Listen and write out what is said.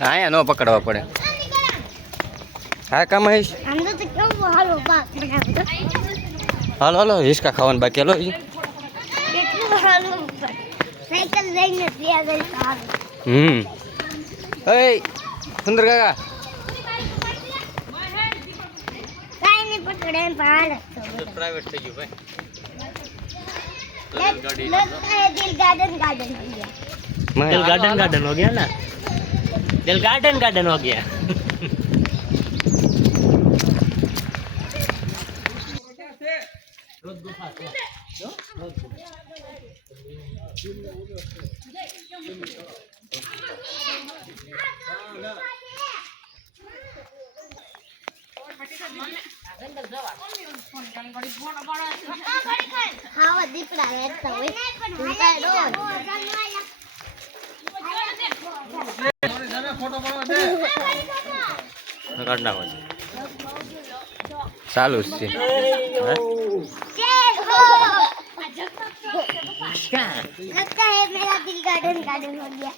અહીંયા ન પકડવા પડે હા કા મહેશ આમ તો કેવું હાલો પાક બનાવ્યો હાલો હાલો હિસકા ખાવાનું બાકી હાલો ઈ. કેટલું હાલો સાયકલ લઈને ત્યાં ગઈ સારું હમ એ સુંદર કાકા કાંઈ નહીં પકડે એમ પણ હાલે પ્રાઇવેટ થઈ ગયું लगता है दिल गार्डन गार्डन हो गया ભાઈ दिल गार्डन गार्डन हो गया ना दिल गार्डन गार्डन हो गया ખાવા દીપડા રહેતા હોય काट नाखो ચાલુ જ છે जय हो लगता है मेरा दिल गार्डन गार्डन हो गया